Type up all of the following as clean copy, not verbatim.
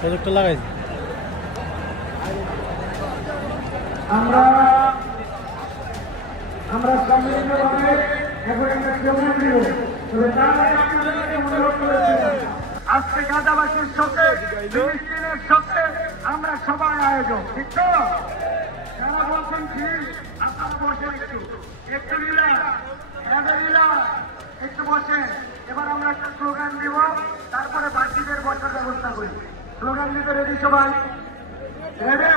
Projector লাগাইছি আমরা সম্মিলিতভাবে এখন একটা প্রমাণ দিব। তবে তার আগে আপনাদেরকে অনুরোধ করেছিলাম, আজকে গাজাবাসীর সাথে ফিলিস্তিনের সাথে আমরা সবাই আয়োজন, ঠিক তো? যারা বলছেন ঠিক, আপনারা বসেন একটু একটু বসেন। এবার আমরা একটা স্লোগান দিব, তারপরে বাকিদের বসার ব্যবস্থা করি। স্লোগান দিতে রেডি সবাই? রেডি?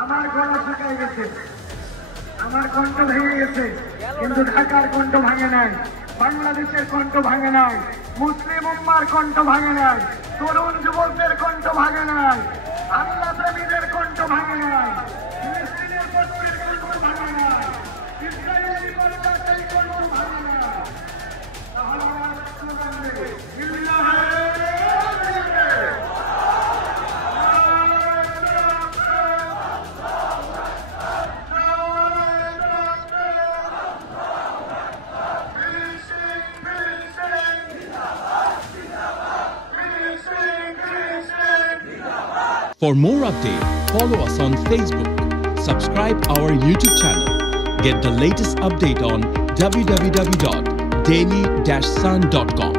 আমার গলা শুকিয়ে গেছে, আমার কণ্ঠ ভেঙে গেছে, কিন্তু ঢাকার কণ্ঠ ভাঙে নাই, বাংলাদেশের কণ্ঠ ভাঙে নাই, মুসলিম উম্মার কণ্ঠ ভাঙে নাই, তরুণ যুবকদের কণ্ঠ ভাঙে নাই, আল্লাহ প্রেমীদের কণ্ঠ ভাঙে নাই, ফিলিস্তিনের পক্ষের কণ্ঠ ভাঙে নাই, ইসরায়েলি পরিবারের কণ্ঠ ভাঙে নাই। তাহলে আমরা স্লোগান দেব, For more updates, follow us on Facebook, subscribe our YouTube channel, get the latest update on www.daily-sun.com.